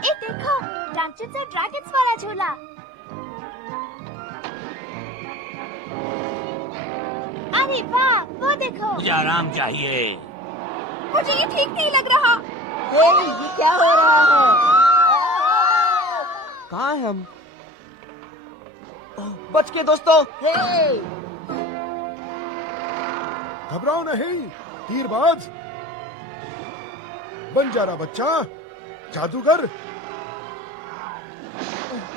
ए देखो, डंजन्स और ड्रैगन्स वाला झूला। अरे वाह, वो देखो। मुझे आराम चाहिए। मुझे ये ठीक नहीं लग रहा। ये क्या हो रहा है? कहाँ हैं हम? बच के दोस्तों। घबराओ नहीं, तीरबाज, बंजारा बच्चा, जादूगर,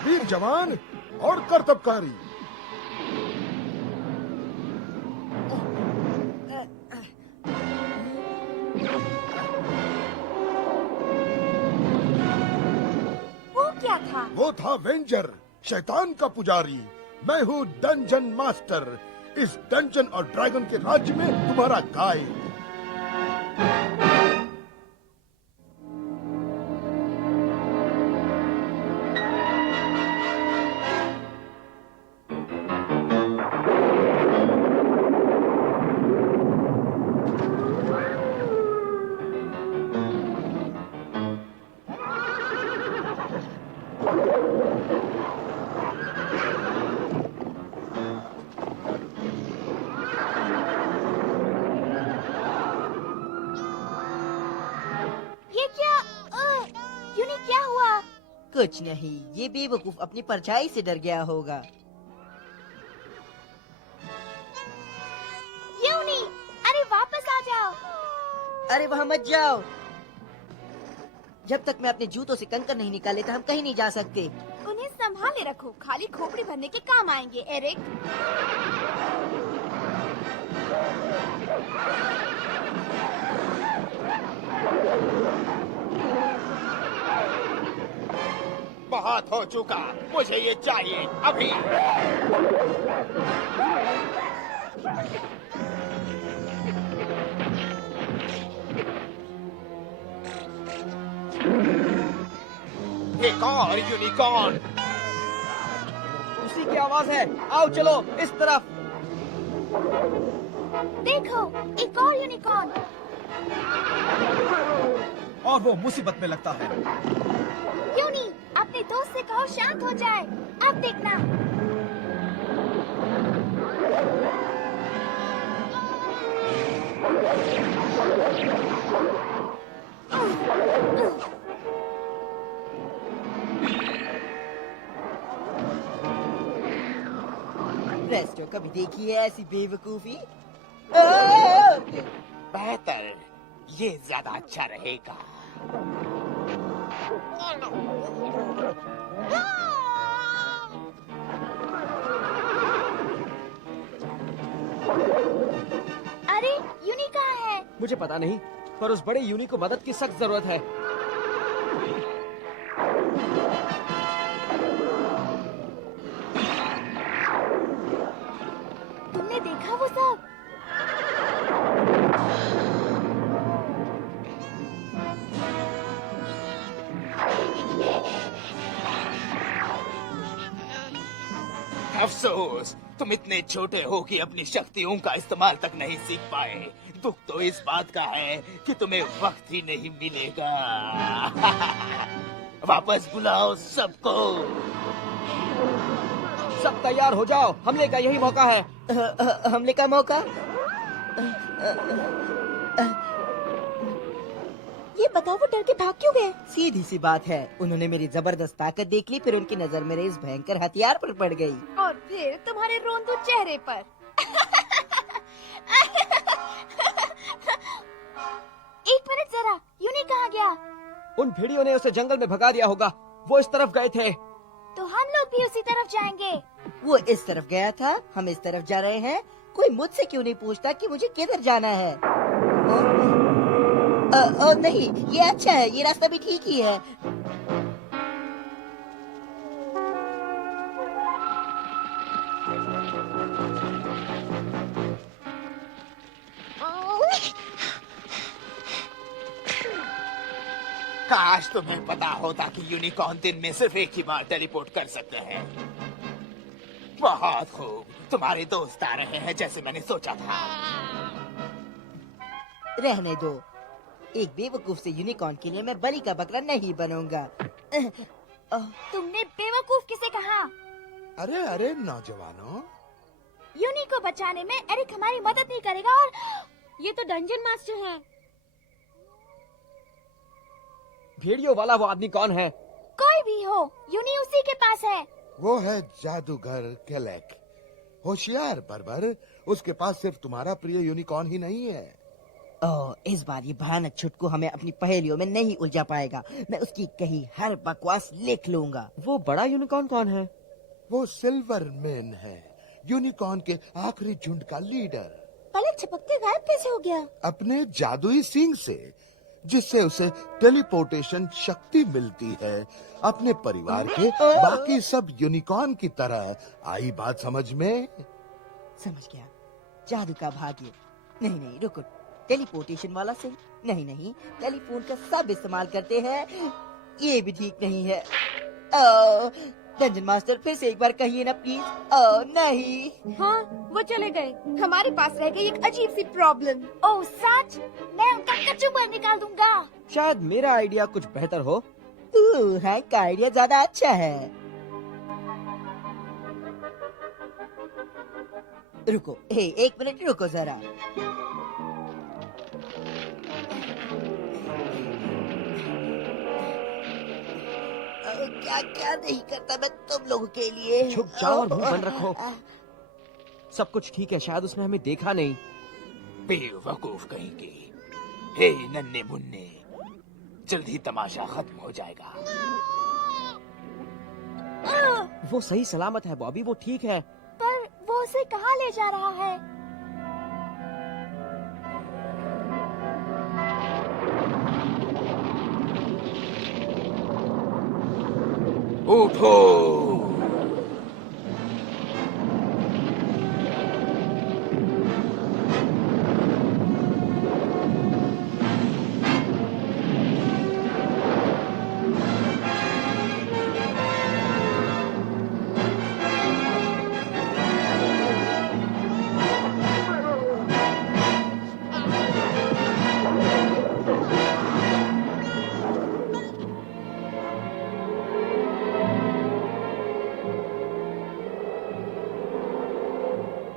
वीर जवान और कर्तव्यकारी। वो क्या था? वो था वेंजर, शैतान का पुजारी। मैं हूँ डंजन मास्टर। इस डंजन और ड्रैगन के राज्य में तुम्हारा गाइड। ये क्या? यूनी, क्या हुआ? कुछ नहीं, ये बेवकूफ अपनी परछाई से डर गया होगा। यूनी, अरे वापस आ जाओ। अरे वहाँ मत जाओ। जब तक मैं अपने जूतों से कंकर नहीं निकाले तो हम कहीं नहीं जा सकते। उन्हें संभाले रखो, खाली खोपड़ी भरने के काम आएंगे, एरिक। बहुत हो चुका, मुझे ये चाहिए अभी। एक और यूनिकॉर्न। उसी की आवाज है। आओ चलो इस तरफ। देखो, एक और यूनिकॉर्न। और वो मुसीबत में लगता है। यूनी, अपने दोस्त से कहो शांत हो जाए। अब देखना। रेस्टो, कभी देखी है ऐसी बेवकूफी? बेहतर, ये ज्यादा अच्छा रहेगा। अरे, यूनी कहाँ है? मुझे पता नहीं, पर उस बड़े यूनी को मदद की सख्त जरूरत है। तुमने देखा वो सब? अफसोस, तुम इतने छोटे हो कि अपनी शक्तियों का इस्तेमाल तक नहीं सीख पाए। दुख तो इस बात का है कि तुम्हें वक्त ही नहीं मिलेगा। वापस बुलाओ सबको। सब तैयार हो जाओ, हमले का यही मौका है। हमले का मौका? ये बताओ, वो डर के भाग क्यों गए? सीधी सी बात है, उन्होंने मेरी जबरदस्त ताकत देख ली, फिर उनकी नजर मेरे इस भयंकर हथियार पर पड़ गई। और फिर तुम्हारे रोंदू चेहरे पर। एक मिनट जरा, यूनी कहाँ गया? उन भेड़ियों ने उसे जंगल में भगा दिया होगा। वो इस तरफ गए थे। तो हम लोग भी उसी तरफ जाएंगे। वो इस तरफ गया था, हम इस तरफ जा रहे हैं। कोई मुझसे क्यों नहीं पूछता कि मुझे किधर जाना है? नहीं, ये अच्छा है, ये रास्ता भी ठीक ही है। काश तुम्हें पता होता कि यूनिकॉर्न दिन में सिर्फ एक ही बार टेलीपोर्ट कर सकते हैं। बहुत खूब, तुम्हारे दोस्त आ रहे हैं जैसे मैंने सोचा था। रहने दो, एक बेवकूफ से यूनिकॉर्न के लिए मैं बलि का बकरा नहीं बनूंगा। तुमने बेवकूफ किसे कहा? अरे अरे नौजवानों, यूनी को बचाने में एरिक हमारी मदद नहीं करेगा और ये तो डंजन मास्टर है। भेड़ियों वाला वो आदमी कौन है? कोई भी हो, यूनी उसी के पास है। वो है जादूगर केलेक, होशियार बर्बर। उसके पास सिर्फ तुम्हारा प्रिय यूनिकॉर्न ही नहीं है। ओह, इस बार ये भयानक छुटकू हमें अपनी पहेलियों में नहीं उलझा पाएगा। मैं उसकी कही हर बकवास लिख लूंगा। वो बड़ा यूनिकॉर्न कौन है? वो सिल्वर मैन है, यूनिकॉर्न के आखिरी झुंड का लीडर। पलक झपकते गायब कैसे हो गया? अपने जादुई सींग से, जिससे उसे टेलीपोर्टेशन शक्ति मिलती है। अपने परिवार के बाकी सब यूनिकॉर्न की तरह। आई बात समझ में? समझ गया, जादू का भाग्य। नहीं नहीं रुको, टेलीपोर्टेशन वाला सही नहीं। नहीं, टेलीफोन का सब इस्तेमाल करते हैं, ये भी ठीक नहीं है। डंजन मास्टर फिर से एक बार कहिए ना प्लीज। नहीं। हाँ, वो चले गए। हमारे पास रह गई एक अजीब सी प्रॉब्लम। ओह सच? मैं उनका कचूमर निकाल दूंगा। शायद मेरा आइडिया कुछ बेहतर हो। हैंक का आइडिया ज्यादा अच्छा है। रुको, एक मिनट रुको जरा। क्या क्या नहीं करता मैं तुम लोगों के लिए। छुप जाओ और मुंह बंद रखो। सब कुछ ठीक है, शायद उसने हमें देखा नहीं। बेवकूफ कहेंगे। हे नन्हे मुन्ने, जल्दी तमाशा खत्म हो जाएगा। वो सही सलामत है बॉबी, वो ठीक है। पर वो उसे कहाँ ले जा रहा है? उठो।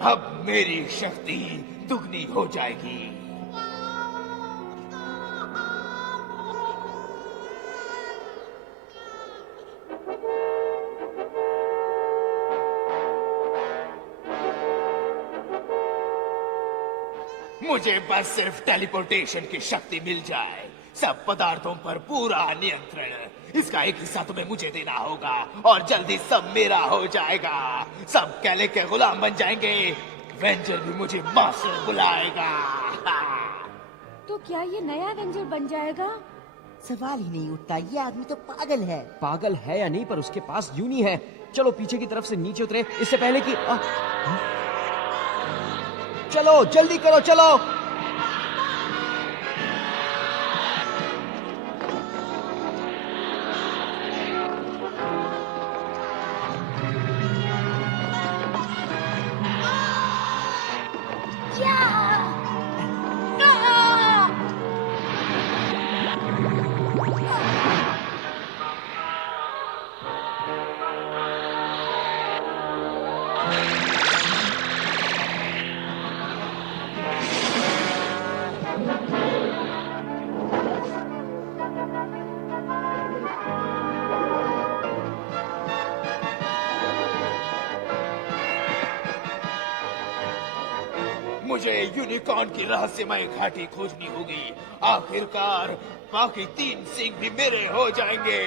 अब मेरी शक्ति दुगनी हो जाएगी। मुझे बस सिर्फ टेलीपोर्टेशन की शक्ति मिल जाए, सब पदार्थों पर पूरा नियंत्रण। इसका एक हिस्सा तुम्हें मुझे देना होगा और जल्दी सब मेरा हो जाएगा। सब केलेक के गुलाम बन जाएंगे। वेंजर भी मुझे मास्टर बुलाएगा। तो क्या ये नया वेंजर बन जाएगा? सवाल ही नहीं उठता, ये आदमी तो पागल है। पागल है या नहीं, पर उसके पास यूनी है। चलो पीछे की तरफ से नीचे उतरे, इससे पहले कि चलो जल्दी करो, चलो। मुझे यूनिकॉर्न की रहस्यमय घाटी खोजनी होगी। आखिरकार बाकी 3 सिंह भी मेरे हो जाएंगे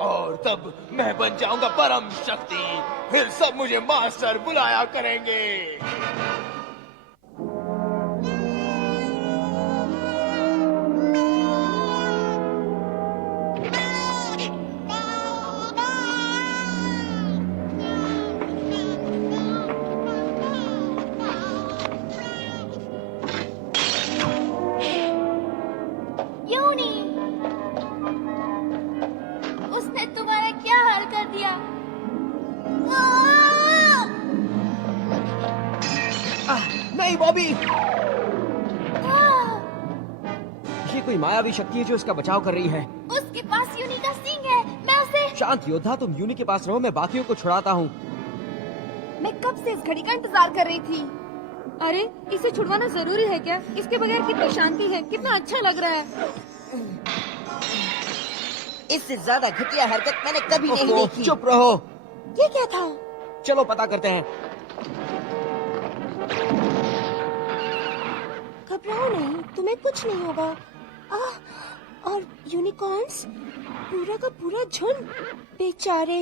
और तब मैं बन जाऊंगा परम शक्ति। फिर सब मुझे मास्टर बुलाया करेंगे। उसने तुम्हारा क्या हाल कर दिया? नहीं बॉबी, ये कोई मायावी शक्ति है जो इसका बचाव कर रही है। उसके पास यूनी का सींग है। शांत योद्धा, तुम यूनी के पास रहो, मैं बाकियों को छुड़ाता हूँ। मैं कब से इस घड़ी का इंतजार कर रही थी। अरे इसे छुड़वाना जरूरी है क्या? इसके बगैर कितनी शांति है, कितना अच्छा लग रहा है। इससे ज्यादा घटिया हरकत मैंने कभी नहीं ओहो, देखी। चुप रहो। ये क्या था? चलो पता करते हैं। घबराओ नहीं, तुम्हें कुछ नहीं होगा। और यूनिकॉर्न्स, पूरा का पूरा झुंड। बेचारे,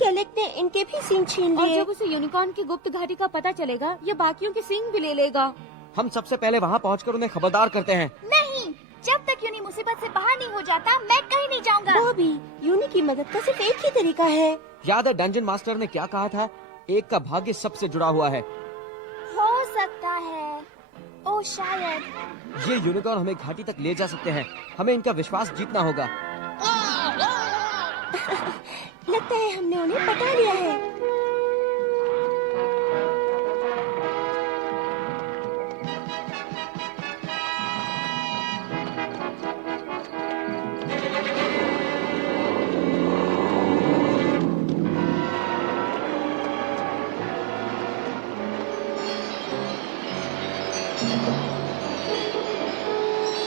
कैलेक ने इनके भी सींग छीन लिए। और जब उसे यूनिकॉर्न की गुप्त घाटी का पता चलेगा, ये बाकियों के सींग भी ले लेगा। हम सबसे पहले वहाँ पहुँचकर उन्हें खबरदार करते हैं। नहीं, जब तक यूनी मुसीबत से बाहर नहीं हो जाता, मैं कहीं नहीं जाऊंगा। बॉबी, यूनी की मदद का सिर्फ एक ही तरीका है। याद है डंजन मास्टर ने क्या कहा था? एक का भाग्य सबसे जुड़ा हुआ है। हो सकता है, ओ शायद। ये यूनिकॉर्न हमें घाटी तक ले जा सकते हैं। हमें इनका विश्वास जीतना होगा। लगता है हमने उन्हें पटा लिया है।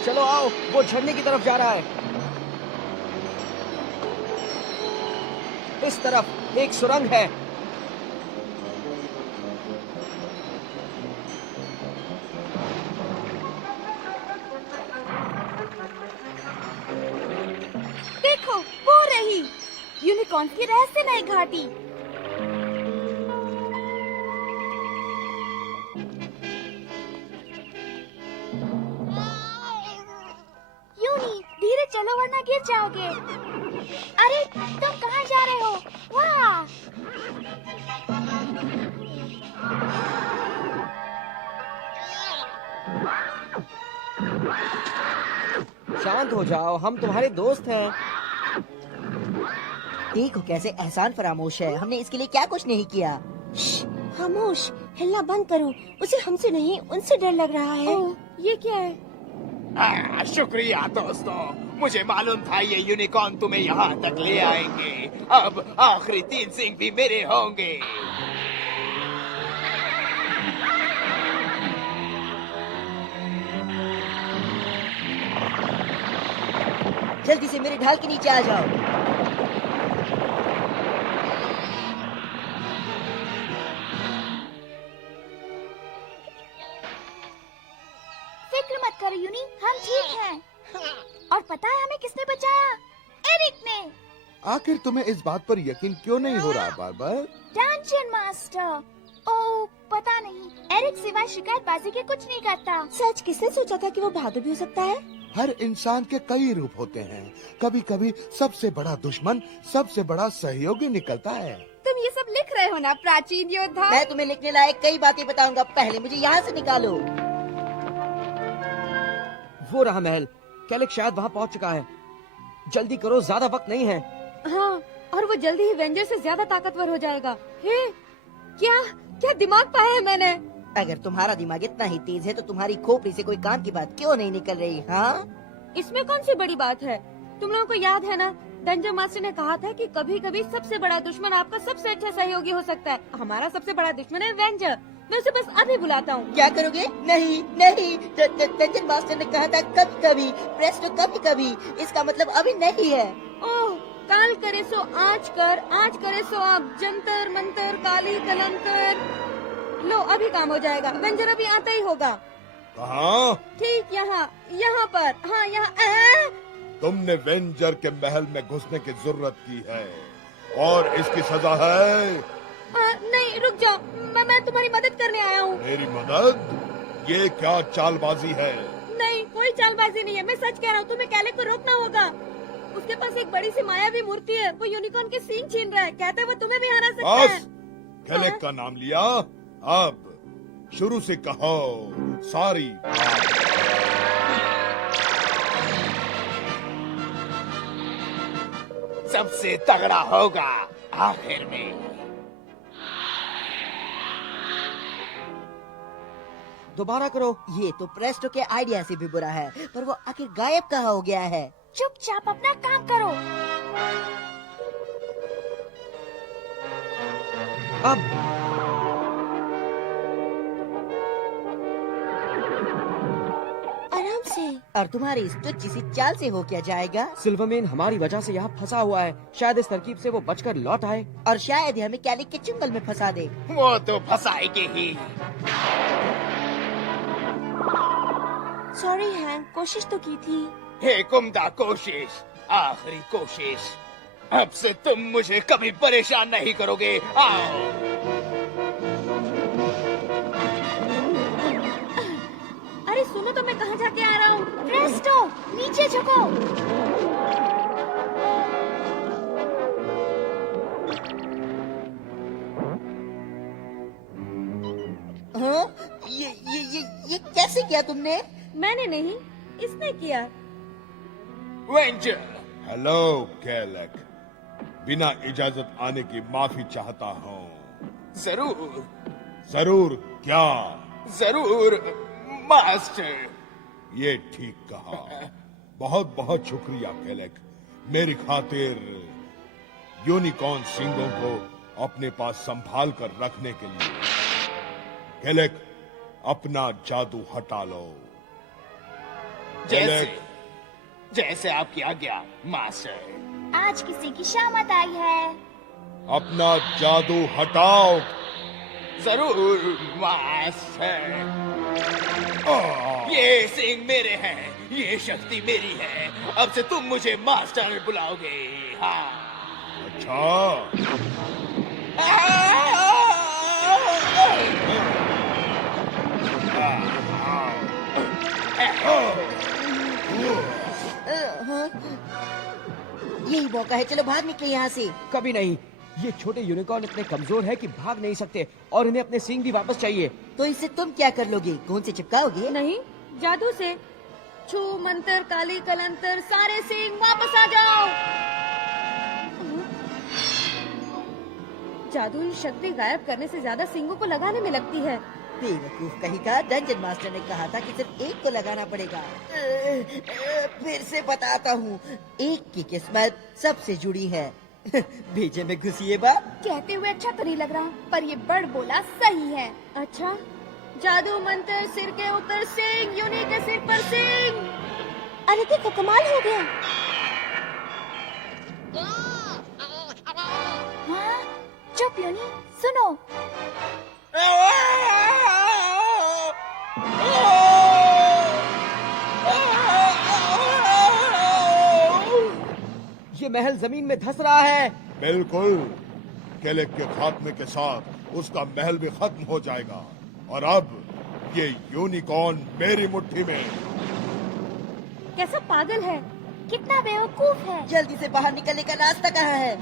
चलो आओ, वो झरने की तरफ जा रहा है। इस तरफ एक सुरंग है। देखो, वो रही यूनिकॉर्न की रहस्यमय घाटी। यूनी, धीरे चलो वरना गिर जाओगे। अरे तुम कहाँ जा रहे हो? वाह! शांत हो जाओ, हम तुम्हारे दोस्त हैं। देखो कैसे एहसान फरामोश है। हमने इसके लिए क्या कुछ नहीं किया। खामोश, हिलना बंद करो। उसे हमसे नहीं, उनसे डर लग रहा है। ओह, ये क्या है? शुक्रिया दोस्तों, मुझे मालूम था ये यूनिकॉर्न तुम्हें यहाँ तक ले आएंगे। अब आखिरी 3 सिंग भी मेरे होंगे। जल्दी से मेरे ढाल के नीचे आ जाओ। फिक्र मत करो यूनी, हम ठीक हैं। और पता है हमें किसने बचाया? एरिक ने। आखिर तुम्हें इस बात पर यकीन क्यों नहीं हो रहा बार-बार? Dungeon master. ओह, पता नहीं, एरिक सिवाय शिकायतबाजी के कुछ नहीं करता। सच, किसने सोचा था कि वो बहादुर भी हो सकता है? हर इंसान के कई रूप होते हैं। कभी कभी सबसे बड़ा दुश्मन सबसे बड़ा सहयोगी निकलता है। तुम ये सब लिख रहे हो ना प्राचीन योद्धा? मैं तुम्हें लिखने लायक कई बातें बताऊंगा, पहले मुझे यहाँ से निकालो। वो रहा महल। कैलेक शायद वहाँ पहुँच चुका है। जल्दी करो, ज्यादा वक्त नहीं है। हाँ, और वो जल्दी ही वेंजर से ज्यादा ताकतवर हो जाएगा। हे, क्या दिमाग पाया है मैंने। अगर तुम्हारा दिमाग इतना ही तेज है तो तुम्हारी खोपड़ी से कोई काम की बात क्यों नहीं निकल रही? हाँ, इसमें कौन सी बड़ी बात है? तुम लोगों को याद है ना, डंजन मास्टर ने कहा था कि कभी कभी सबसे बड़ा दुश्मन आपका सबसे अच्छा सहयोगी हो सकता है। हमारा सबसे बड़ा दुश्मन है वेंजर। मैं उसे बस अभी बुलाता हूँ। क्या करोगे? नहीं नहीं, डंजन मास्टर ने कहा था कभी कभी, प्रेस्टो कभी कभी। इसका मतलब अभी नहीं है। ओह, काल करे सो आज कर, आज करे सो अब। जंतर मंतर काली कलंतर। लो, अभी काम हो जाएगा। वेंजर अभी आता ही होगा। कहाँ? ठीक यहाँ पर। हाँ, यहाँ। तुमने वेंजर के महल में घुसने की जरूरत की है और इसकी सजा है। नहीं, रुक जाओ, मैं तुम्हारी मदद करने आया हूँ। मेरी मदद? ये क्या चालबाजी है? नहीं, कोई चालबाजी नहीं है, मैं सच कह रहा हूँ। तुम्हें कैलेक को रोकना होगा। उसके पास एक बड़ी सी मायावी मूर्ति है। वो यूनिकॉर्न के सींग छीन रहा है। कहते हैं वो तुम्हें भी हरा सकता है। कैलेक का नाम लिया, अब शुरू से कहो सारी बात। सबसे तगड़ा होगा आखिर में। दोबारा करो। ये तो प्रेस्टो के आइडिया से भी बुरा है, पर वो आखिर गायब कहाँ हो गया है? चुपचाप अपना काम करो। अब आराम से। और तुम्हारी इस तुच्छ सी चाल से हो क्या जाएगा? सिल्वरमैन हमारी वजह से यहाँ फंसा हुआ है। शायद इस तरकीब से वो बचकर लौट आए। और शायद हमें कैलिक के चुंगल में फंसा दे। वो तो फंसाएगी ही। सॉरी हैंक, कोशिश तो की थी। हे कुमदा, कोशिश, आखिरी कोशिश। अब से तुम मुझे कभी परेशान नहीं करोगे। आओ। अरे सुनो तो, मैं कहाँ जाके आ रहा हूँ। प्रेस्टो, नीचे झुको। हाँ? ये कैसे किया तुमने? मैंने नहीं, इसने किया। वेंजर, हेलो कैलक, बिना इजाजत आने की माफी चाहता हूँ। जरूर जरूर क्या? जरूर मास्टर। ये ठीक कहा। बहुत बहुत शुक्रिया कैलक, मेरी खातिर यूनिकॉर्न सिंगों को अपने पास संभाल कर रखने के लिए। कैलक, अपना जादू हटा लो। जैसे कैलक, जैसे आपकी आज्ञा मास्टर। आज किसी की शामत आई है। अपना जादू हटाओ। जरूर मास्टर। ये सिंह मेरे हैं, ये शक्ति मेरी है। अब से तुम मुझे मास्टर बुलाओगे। हाँ। अच्छा, हाँ? यही मौका है, चलो भाग निकले यहाँ से। कभी नहीं। ये छोटे यूनिकॉर्न इतने कमजोर है कि भाग नहीं सकते और इन्हें अपने सींग भी वापस चाहिए। तो इससे तुम क्या कर लोगे? कौन से चिपकाओगे? नहीं, जादू से। छू मंत्र, काली कलंतर, सारे सिंह वापस आ जाओ। जादू की शक्ति गायब करने से ज्यादा सिंगों को लगाने में लगती है। बेवकूफ कहीं का, डंजन मास्टर ने कहा था कि सिर्फ एक को लगाना पड़ेगा। फिर से बताता हूँ, एक की किस्मत सबसे जुड़ी है। भेजे में घुसिए बात। कहते हुए अच्छा तो नहीं लग रहा, पर ये बड़ बोला सही है। अच्छा, जादू मंत्र, सिर के ऊपर सिंह, यूनी के सिर पर सिंह। अरे देखो, कमाल हो गया। हाँ? चुप यूनी, सुनो। ये महल जमीन में धंस रहा है। बिल्कुल। कैलक के खात्मे के साथ उसका महल भी खत्म हो जाएगा और अब ये यूनिकॉर्न मेरी मुट्ठी में। कैसा पागल है। कितना बेवकूफ है। जल्दी से बाहर निकलने का रास्ता कहाँ है?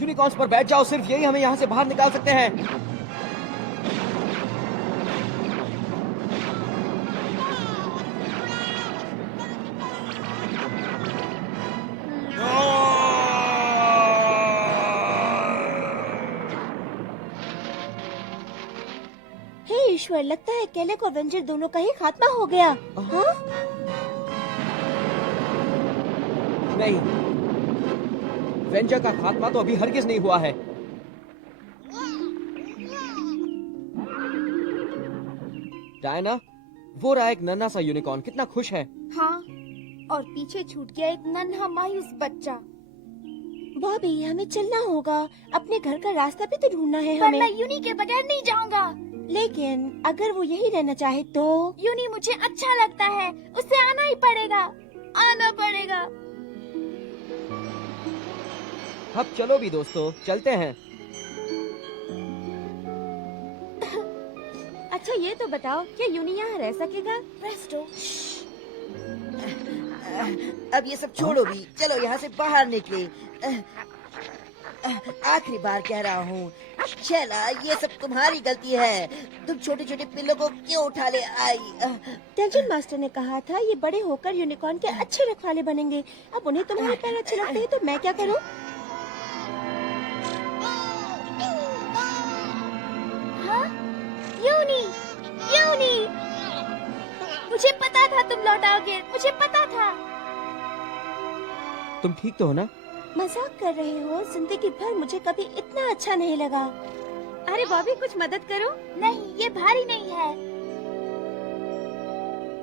यूनिकॉर्न्स पर बैठ जाओ, सिर्फ यही हमें यहाँ से बाहर निकाल सकते हैं। हे ईश्वर, लगता है कैलक और वेंजर दोनों का ही खात्मा हो गया। हाँ? नहीं, वेंजर का खात्मा तो अभी हरगिज नहीं हुआ है। डायना, वो रहा एक नन्हा सा यूनिकॉर्न, कितना खुश है। हाँ, और पीछे छूट गया एक नन्हा मायूस बच्चा। बॉबी, हमें चलना होगा। अपने घर का रास्ता भी तो ढूंढना है पर हमें। मैं यूनी के बगैर नहीं जाऊंगा। लेकिन अगर वो यही रहना चाहे तो? यूनी मुझे अच्छा लगता है, उसे आना ही पड़ेगा, आना पड़ेगा। अब चलो भी दोस्तों, चलते हैं। अच्छा ये तो बताओ, क्या यूनी यहाँ रह सकेगा? प्रेस्टो, अब ये सब छोड़ो भी, चलो यहाँ से बाहर निकले। आखिरी बार कह रहा हूँ, शैला, ये सब तुम्हारी गलती है। तुम छोटे छोटे पिल्लों को क्यों उठा ले आई? डंजन मास्टर ने कहा था ये बड़े होकर यूनिकॉर्न के अच्छे रखवाले बनेंगे। अब उन्हें तुम्हारे पैर अच्छे लगते हैं तो मैं क्या करूँ? हाँ? यूनी, यूनी, मुझे पता था तुम लौट आओगे, मुझे पता था। तुम ठीक तो हो ना? मजाक कर रहे हो? जिंदगी भर मुझे कभी इतना अच्छा नहीं लगा। अरे बॉबी कुछ मदद करो। नहीं, ये भारी नहीं है।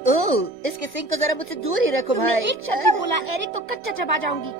ओह, इसके सिंक को जरा मुझसे दूर ही रखो तुमने भाई। एक शब्द बोला एरिक तो कच्चा चबा जाऊंगी।